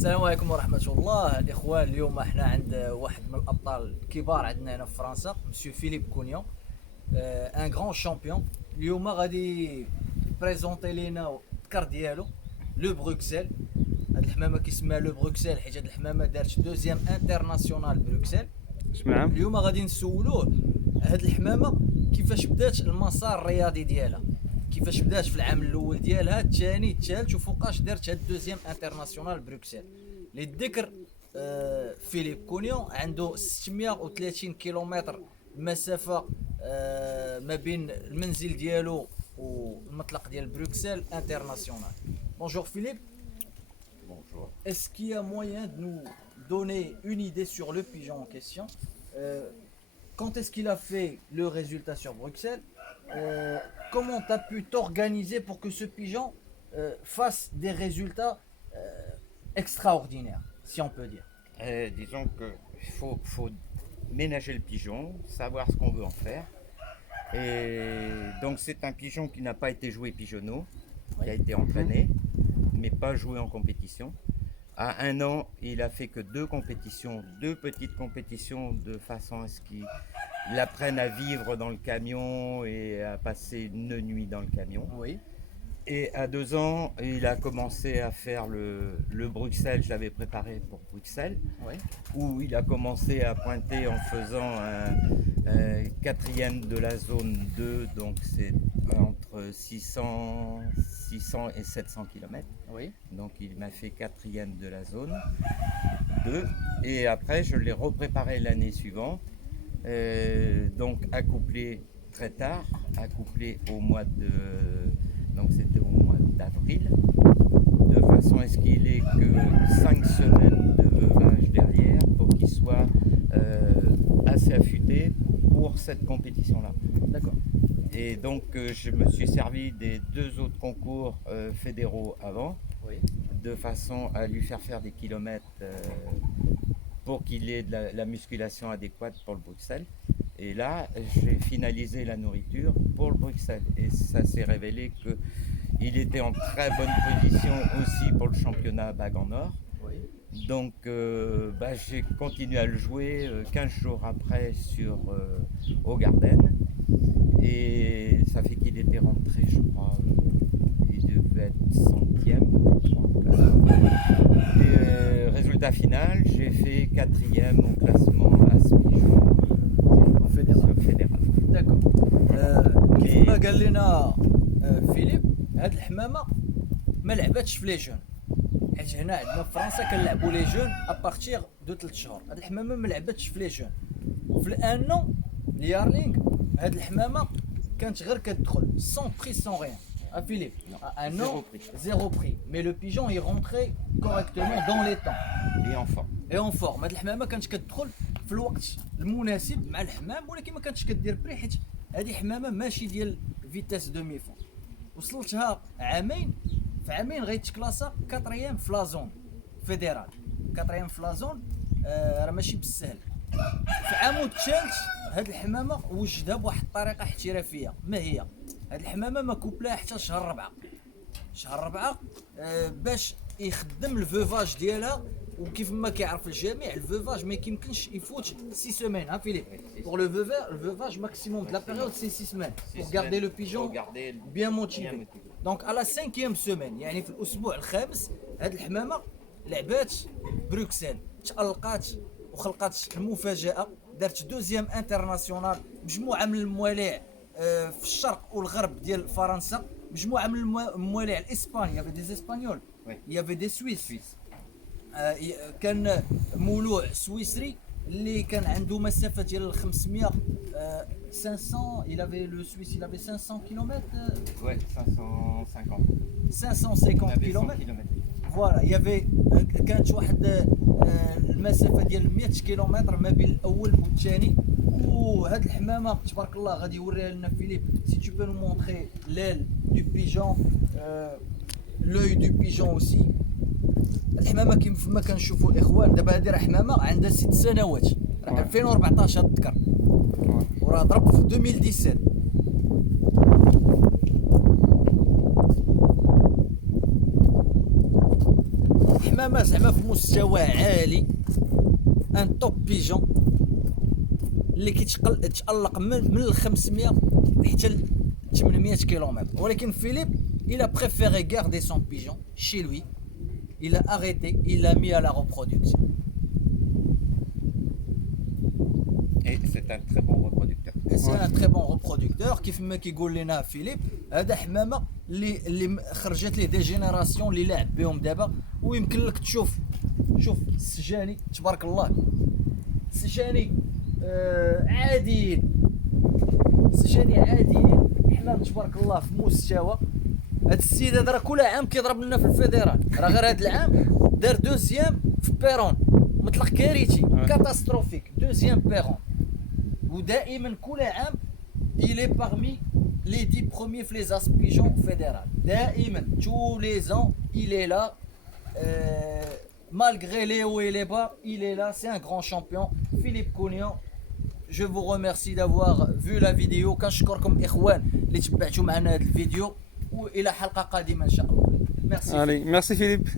السلام عليكم ورحمة الله الإخوان. اليوم احنا عند واحد من الأبطال الكبار عندنا هنا في فرنسا، مسيو فيليب كونيون، ان غران شامبيون. اليوم غادي بريزونتي لينا الذكر ديالو لو بروكسل. هاد الحمامة كيسميها لو بروكسل حيت هاد الحمامة دارت دوزيام انترناسيونال بروكسل. نعم. اليوم غادي نسولوه هاد الحمامة كيفاش بدات المسار الرياضي ديالها، كيفاش بدات في العام الاول ديالها، الثاني الثالث، وفوقاش دارت هاد دوزيام انترناسيونال بروكسل. للذكر فيليب كونيون عنده 630 كيلومتر مسافة ما بين المنزل ديالو والمطلق ديال بروكسل انترناسيونال. Bonjour Philippe. Bonjour. Est-ce qu'il y a moyen de nous donner une idée sur le pigeon en question? Quand est-ce qu'il a fait le résultat sur Bruxelles? Comment tu as pu t'organiser pour que ce pigeon fasse des résultats extraordinaires, si on peut dire? Disons qu'il faut ménager le pigeon, savoir ce qu'on veut en faire. Et donc c'est un pigeon qui n'a pas été joué pigeonneau, qui a été entraîné, mais pas joué en compétition. À 1 an, il a fait que 2 compétitions, 2 petites compétitions de façon à ce qu'il apprenne à vivre dans le camion et à passer une nuit dans le camion. Oui. Et à 2 ans, il a commencé à faire le Bruxelles, je l'avais préparé pour Bruxelles, Oui. où il a commencé à pointer en faisant un quatrième de la zone 2, donc c'est entre 600 et 700 km. Oui. Donc il m'a fait quatrième de la zone 2. Et après, je l'ai repréparé l'année suivante, donc accouplé très tard, accouplé au mois de... Donc c'était au mois d'avril, de façon à ce qu'il ait que 5 semaines de veuvage derrière pour qu'il soit assez affûté pour cette compétition-là. D'accord. Et donc je me suis servi des 2 autres concours fédéraux avant, Oui. de façon à lui faire des kilomètres pour qu'il ait de la musculation adéquate pour le Bruxelles. Et là, j'ai finalisé la nourriture pour le Bruxelles. Et ça s'est révélé qu'il était en très bonne position aussi pour le championnat Bague en Or. Oui. Donc j'ai continué à le jouer 15 jours après au Garden. Et ça fait qu'il était rentré, je crois, il devait être 100e. Et résultat final, j'ai fait 4e au classement à ce pigeon fédéral. D'accord. كيف ما قال لنا فيليب، هاد الحمامة ما لعباتش في لي جون، حيت هنا عندنا في فرنسا كنلعبوا لي جون ابارتيغ دو 3 شهور. هاد الحمامة ما لعباتش في لي جون. في الانو اليارلينغ هاد الحمامة كانت غير كتدخل سون بري سون ريان. Philippe, à un an, zéro prix. Mais le pigeon il rentrait correctement dans les temps. Et en forme. Et en forme. هاد الحمامة كانت كتدخل في الوقت المناسب مع الحمام، ولكن ما كانتش كدير بري حيت هذه حمامة ماشي ديال فيتاس دومي فون. وصلتها عامين، في عامين غيتكلاسا كاتريام في لازون فيدرال. كاتريام في لازون راه ماشي بالسهل. في عامو الثالث هاد الحمامة وجدها بواحد الطريقة احترافية. ما هي؟ هاد الحمامة ما كوبلاها حتى شهر 4. شهر 4 باش يخدم الفوفاج ديالها. وكيف ما كيعرف الجميع الفوفاج ما يمكنش يفوت 6 semaines. Hein Philippe? Pour le veuvage maximum de la période c'est 6 semaines. Pour garder le pigeon bien motivé. Donc à la 5e semaine يعني في الأسبوع الخامس هاد الحمامة لعبات بروكسل، تألقات وخلقات المفاجأة. دارت دوزيام انترناسيونال، مجموعة من المواليع في الشرق والغرب ديال فرنسا، مجموعة من المواليع الإسبان، يافي دي إسبانيول، يافي دي سويس. كان مولوع سويسري اللي كان عنده مسافة ديال 500 500 il avait le Suisse il avait 500 km. Ouais, 550. 550 km. Voilà, il y avait كانت واحد المسافة ديال 100 كيلومتر ما بين الأول والثاني. وهاد الحمامة تبارك الله غادي يوريها لنا فيليب. Si tu peux nous montrer l'aile du pigeon, l'œil du pigeon aussi. الحمامة كيف ما كنشوفوا الاخوان دابا هذه راه حمامة عندها 6 سنوات، راه 2014 هاد الذكر، وراه ضرب في 2017. حمامه زعما في مستوى عالي، ان توب بيجون اللي كيتالق من ال 500 حتى ل 800 كيلومتر. ولكن فيليب il a préféré garder son pigeon chez lui, il a arrêté, il l'a mis à la reproduction. Et c'est un très bon reproducteur. C'est un très bon reproducteur. كيف ما كيقول لنا فيليب، هذا حمامه اللي خرجت ليه دي جينيراسيون اللي لاعب بهم دابا. ويمكن لك تشوف، شوف السجاني تبارك الله، السجاني عاديين، السجاني عاديين، حمام تبارك الله في مستوى. هاد السيد هذا راه كل عام كيضرب لنا في الفيدرال، راه غير هاد العام دار دوزيام في بيرون، مطلق كارثي كاتاستروفيك، دوزيام بيرون. ودائما كل عام il est parmi les 10 premiers في les as pigeons fédéral. دائما tous les ans il est là, malgré les hauts et les bas il est là. C'est un grand champion. Philippe Cougnan, je vous remercie d'avoir vu la vidéo. كنشكركم اخوان اللي تبعتوا معنا هذا الفيديو، والى حلقه قادمه ان شاء الله. Merci. Allez, merci Philippe.